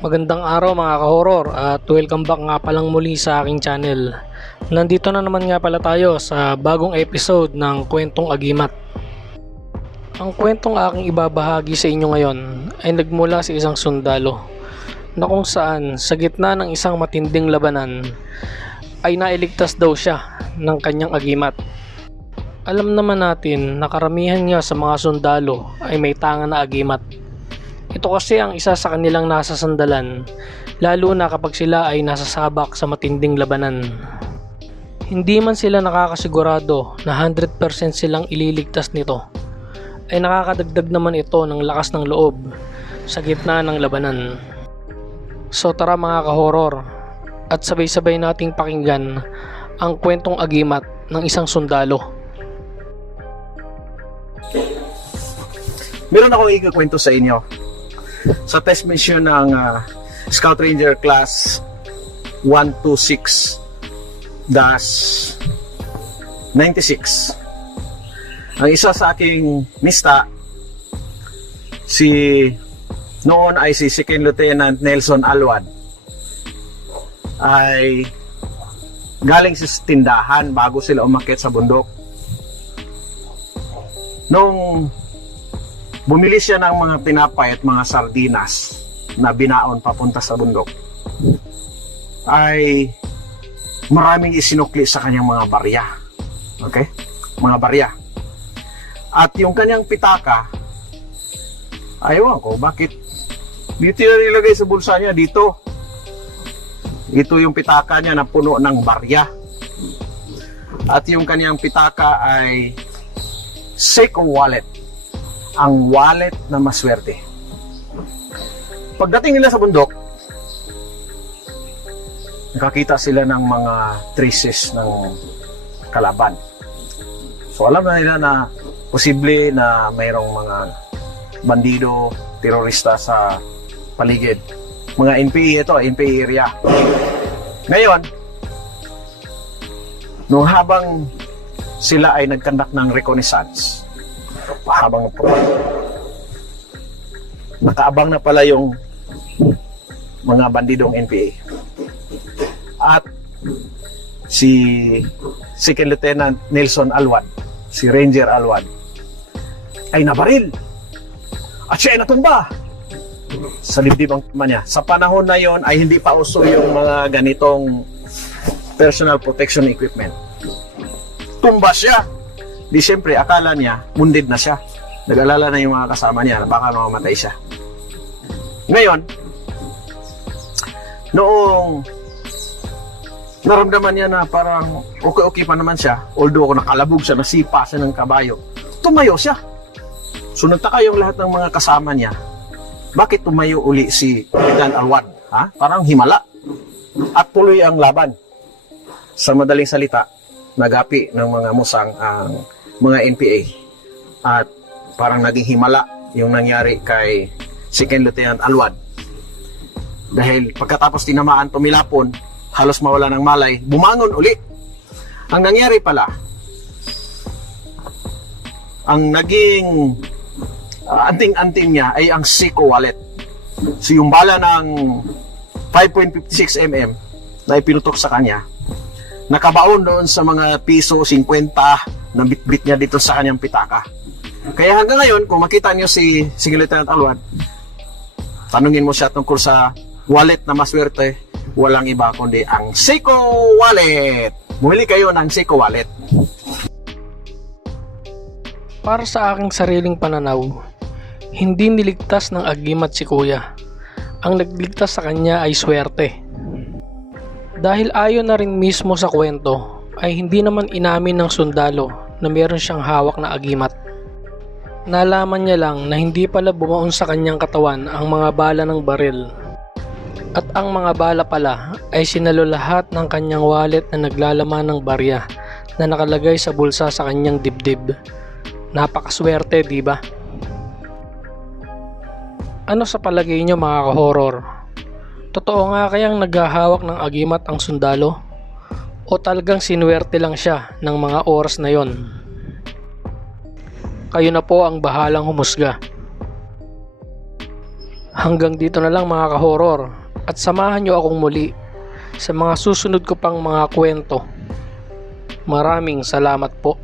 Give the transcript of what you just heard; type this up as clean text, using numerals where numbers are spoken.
Magandang araw mga ka-horror at welcome back nga palang muli sa aking channel. Nandito na naman nga pala tayo sa bagong episode ng Kwentong Agimat. Ang kwentong aking ibabahagi sa inyo ngayon ay nagmula sa isang sundalo na kung saan sa gitna ng isang matinding labanan ay nailigtas daw siya ng kanyang agimat. Alam naman natin na karamihan nga sa mga sundalo ay may tanga na agimat. Ito kasi ang isa sa kanilang nasa sandalan, lalo na kapag sila ay nasa sabak sa matinding labanan. Hindi man sila nakakasigurado na 100% silang ililigtas nito, ay nakakadagdag naman ito ng lakas ng loob sa gitna ng labanan. So tara mga ka-horror, at sabay-sabay nating pakinggan ang kwentong agimat ng isang sundalo. Meron akong ikukwento sa inyo. Sa test mission ng Scout Ranger Class 126-96, ang isa sa aking mista, noon ay si Second Lieutenant Nelson Alwad, ay galing sa tindahan bago sila umakyat sa bundok. Nung bumili siya ng mga tinapay at mga sardinas na binaon papunta sa bundok, ay maraming isinukli sa kanyang mga barya. Okay? Mga barya. At yung kanyang pitaka, ayaw ko, bakit dito na nilagay sa bulsa niya dito? Ito yung pitaka niya na puno ng barya. At yung kanyang pitaka ay Seiko wallet. Ang wallet na maswerte. Pagdating nila sa bundok, nakakita sila ng mga traces ng kalaban. So alam na nila na posible na mayroong mga bandido, terorista sa paligid. Mga NPA ito, NPA area. Ngayon, nung habang sila ay nagkandak ng reconnaissance, habang nakaabang na pala yung mga bandidong NPA, at si Second Lieutenant Nelson Alwad, si Ranger Alwad, ay nabaril at siya ay natumba sa dibdib ang tama niya. Sa panahon na yon ay hindi pa uso yung mga ganitong personal protection equipment. Tumba siya. Di siyempre, akala niya, wounded na siya. Nag-alala na yung mga kasama niya na baka mamamatay siya. Ngayon, noong naramdaman niya na parang okay pa naman siya, although ako nakalabog siya, nasipa siya ng kabayo, tumayo siya. So nagtaka yung lahat ng mga kasama niya, bakit tumayo uli si Lieutenant Alwad? Parang himala. At tuloy ang laban. Sa madaling salita, nagapi ng mga musang ang mga NPA at parang naging himala yung nangyari kay Second Lieutenant Alwad, dahil pagkatapos tinamaan, tumilapon, halos mawala ng malay, bumangon uli. Ang nangyari pala, ang naging anting-anting niya ay ang Seiko wallet. So yung bala ng 5.56 mm na ipinutok sa kanya, nakabaon doon sa mga piso 50 na bitbit niya dito sa kanyang pitaka. Kaya hanggang ngayon, kung makita niyo si Lieutenant Alwad, tanungin mo siya tungkol sa wallet na maswerte, walang iba kundi ang Seiko wallet. Bumili kayo ng Seiko wallet. Para sa aking sariling pananaw, hindi niligtas ng agimat si Kuya. Ang nagligtas sa kanya ay swerte. Dahil ayon na rin mismo sa kwento, ay hindi naman inamin ng sundalo na meron siyang hawak na agimat. Nalaman niya lang na hindi pala bumaon sa kanyang katawan ang mga bala ng baril. At ang mga bala pala ay sinalo lahat ng kanyang wallet na naglalaman ng barya na nakalagay sa bulsa sa kanyang dibdib. Napakaswerte, di ba? Ano sa palagay niyo mga ka-horror? Totoo nga kayang naghahawak ng agimat ang sundalo? O talagang sinuwerte lang siya ng mga oras na yon? Kayo na po ang bahalang humusga. Hanggang dito na lang mga ka-horror, at samahan nyo akong muli sa mga susunod ko pang mga kwento. Maraming salamat po.